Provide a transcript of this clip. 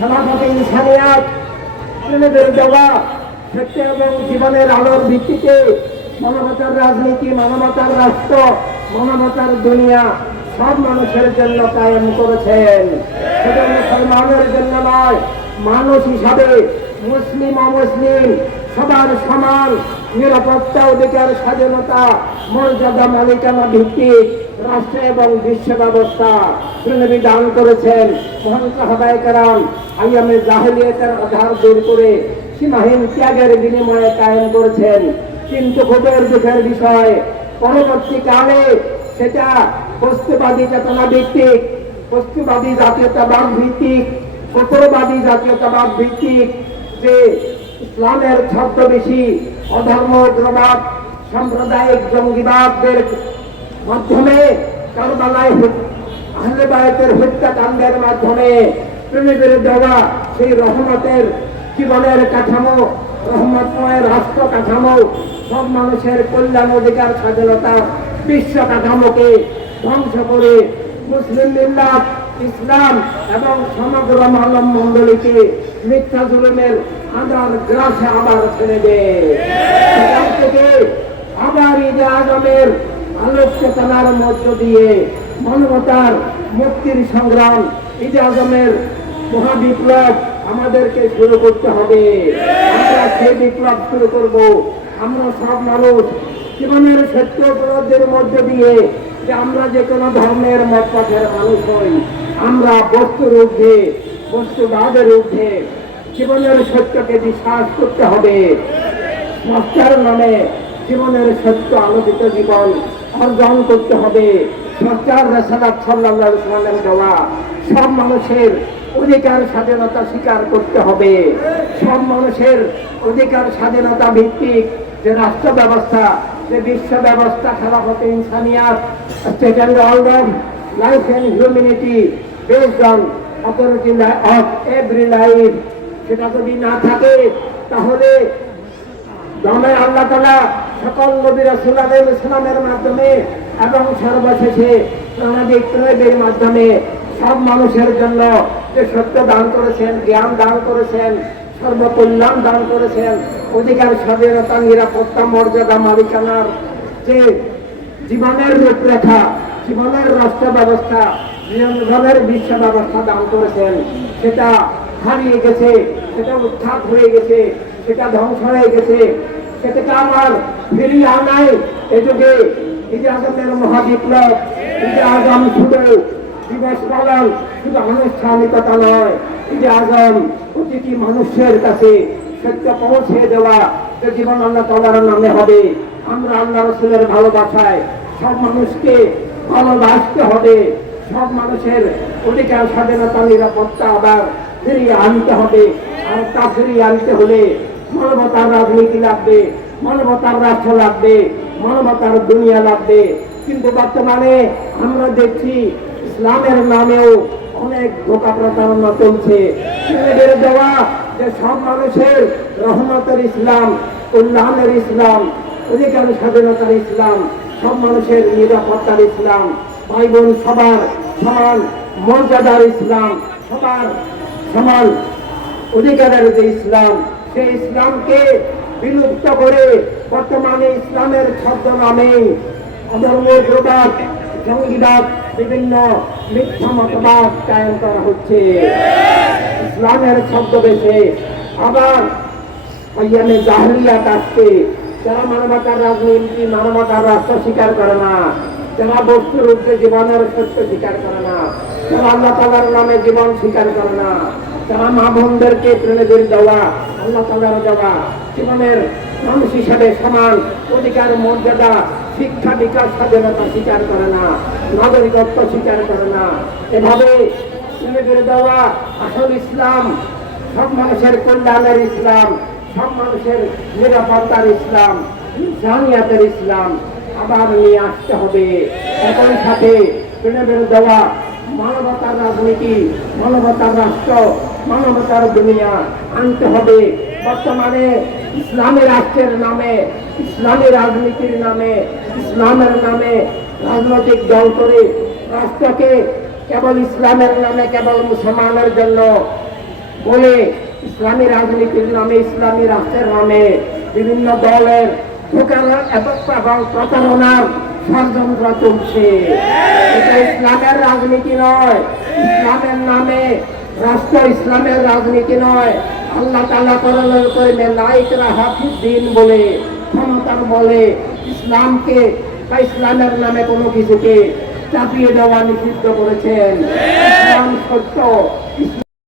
সভাপতি ইনসানিয়াত, ছেলেদের দেওয়া সত্য এবং জীবনের আলোর ভিত্তিতে মানবতার রাজনীতি মানবতার রাষ্ট্র মানবতার দুনিয়া, সব মানুষের জন্য কায়েম করেছেন। সেটা মুসলমানের জন্য নয়, মানুষ হিসাবে মুসলিম অমুসলিম সবার সমান নিরাপত্তা, অধিকার, স্বাধীনতা, মর্যাদা, মালিকানা ভিত্তিক রাষ্ট্র এবং বিশ্ব ব্যবস্থা। দান করেছেন মহান সাহাবায়ে কেরাম, আইয়ামে জাহেলিয়াতের আধার দূর করে সীমাহীন ত্যাগের বিনিময়ে কায়েম করেছেন। কিন্তু ক্ষোভের দুঃখের বিষয়, পরবর্তীকালে সেটা বস্তুবাদী চেতনা ভিত্তিক, বস্তুবাদী জাতীয়তাবাদ ভিত্তিক কঠোরবাদী জাতীয়তাবাদ ভিত্তিক, যে ইসলামের ছদ্মবেশী অধর্ম উগ্রবাদ সাম্প্রদায়িক জঙ্গিবাদদের মাধ্যমে কারবালায় হত্যাকাণ্ডের মাধ্যমে প্রেমীদের দেওয়া সেই রহমতের জীবনের কাঠামো রহমতময় রাষ্ট্র কাঠামো, সব মানুষের কল্যাণ অধিকার, স্বাধীনতা, বিশ্ব কাঠামোকে ধ্বংস করে মুসলিম মিল্লাত ইসলাম এবং সমগ্র মানব মণ্ডলীকে মিথ্যা জুলুমের আদার গ্রাসে আবার ছেড়ে দেয় থেকে আবার ঈদে আজমের আলোক চেতনার মধ্য দিয়ে মানবতার মুক্তির সংগ্রাম ঈদে আজমের মহাবিপ্লব আমাদেরকে শুরু করতে হবে। আমরা সেই বিপ্লব শুরু করব। আমরা সব মানুষ জীবনের সত্য উপলব্ধির মধ্য দিয়ে যে আমরা যে কোনো ধর্মের মত পথের মানুষ হই আমরা বস্তুর ঊর্ধ্বে বস্তুবাদের ঊর্ধ্বে জীবনের সত্যকে বিশ্বাস করতে হবে। সংস্কার নামে জীবনের সত্য আলোকিত জীবন অর্জন করতে হবে। সরকার রেসাদাত সাল্লাহ ইসলামের দেওয়া সব মানুষের অধিকার স্বাধীনতা স্বীকার করতে হবে। সব মানুষের অধিকার স্বাধীনতা ভিত্তিক যে রাষ্ট্র ব্যবস্থা যে বিশ্ব ব্যবস্থা খেলাফতে Insaniyat state and order life and humanity based on authority of every life, সেটা যদি না থাকে, তাহলে দমে আল্লাহ তালা সকল নবী রাসূল আলাইহিস ইসলামের মাধ্যমে এবং সর্বশেষে সামাজিক প্রয়োগের মাধ্যমে সব মানুষের জন্য যে সত্য দান করেছেন, জ্ঞান দান করেছেন, সর্বকল্যাণ দান করেছেন অধিকার স্বাধীনতা, নিরাপত্তা, মর্যাদা, মালিকানার যে জীবনের রূপরেখা, জীবনের রাষ্ট্র ব্যবস্থা জীবনের বিশ্ব ব্যবস্থা দান করেছেন, সেটা হারিয়ে গেছে, সেটা উত্থাপ হয়ে গেছে, সেটা ধ্বংস হয়ে গেছে, সেটাকে আমার ফিরিয়ে আনায় এ যুগে ঈদে আজমের মহাবিপ্লব আজম শুধু দিবস পালন, শুধু আনুষ্ঠানিকতা নয় আজম প্রতিটি মানুষের কাছে সত্য পৌঁছে দেওয়া যে জীবন আল্লাহ তালার নামে হবে। আমরা আল্লাহ রসুলের ভালোবাসায় সব মানুষকে ভালোবাসতে হবে। সব মানুষের অধিকার, স্বাধীনতা, নিরাপত্তা আবার ফিরিয়ে আনতে হবে। আর তা ফিরিয়ে আনতে হলে মানবতার রাজনীতি লাগবে, মানবতার রাষ্ট্র লাগবে, মানবতার দুনিয়া লাগবে। কিন্তু বর্তমানে আমরা দেখছি ইসলামের নামেও অনেক ধোকা প্রতারণা চলছে। দেওয়া যে সব মানুষের রহমতের ইসলাম, কল্যাণের ইসলাম, অধিকার স্বাধীনতার ইসলাম, সব মানুষের নিরাপত্তার ইসলাম ভাই বোন সবার সমান মর্যাদার ইসলাম, সবার সমান অধিকারের যে ইসলাম, সেই ইসলামকে বিলুপ্ত করে বর্তমানে ইসলামের শব্দ নামে প্রবাদ, জঙ্গিবাদ, বিভিন্ন মিথ্যা মতবাদ কায়েম করা হচ্ছে। ইসলামের শব্দ বেশে আবার আইয়ামে জাহলিয়াত আসছে যারা মানবতার রাজনীতি, মানবতার রাষ্ট্র স্বীকার করে না, যারা বস্তুর রূপে জীবনের সত্য স্বীকার করে না, যারা আল্লাহ তালার নামে জীবন স্বীকার করে না, যারা মা বোনদেরকে প্রেমেদের দেওয়া, আল্লাহ তালার দেওয়া, জীবনের মানুষ হিসাবে সমান অধিকার, মর্যাদা শিক্ষা বিকাশ স্বাধীনতা স্বীকার করে না, নাগরিকত্ব স্বীকার করে না। এভাবে প্রেমেদের দেওয়া আসল ইসলাম, সব মানুষের কল্যাণের ইসলাম, সব মানুষের নিরাপত্তার ইসলাম জানিয়াতের ইসলাম আবার নিয়ে আসতে হবে। একই সাথে প্রেমের দেওয়া মানবতার রাজনীতি, মানবতার রাষ্ট্র, মানবতার দুনিয়া আনতে হবে। বর্তমানে ইসলামী রাষ্ট্রের নামে ইসলামী রাজনীতির নামে, ইসলামের নামে রাজনৈতিক দল করে রাষ্ট্রকে কেবল ইসলামের নামে, কেবল মুসলমানের জন্য বলে ইসলামী রাজনীতির নামে, ইসলামী রাষ্ট্রের নামে বিভিন্ন দলের প্রতারণার ষড়যন্ত্র চলছে এটা ইসলামের রাজনীতি নয়, ইসলামের নামে রাষ্ট্র ইসলামের রাজনীতি নয়। আল্লাহ তালা করলেন করে নাইকরা হাফিজ দিন বলে, ক্ষমতার বলে, ইসলামকে বা ইসলামের নামে কোনো কিছুকে চাপিয়ে দেওয়া নিষিদ্ধ করেছেন। ইসলাম সত্য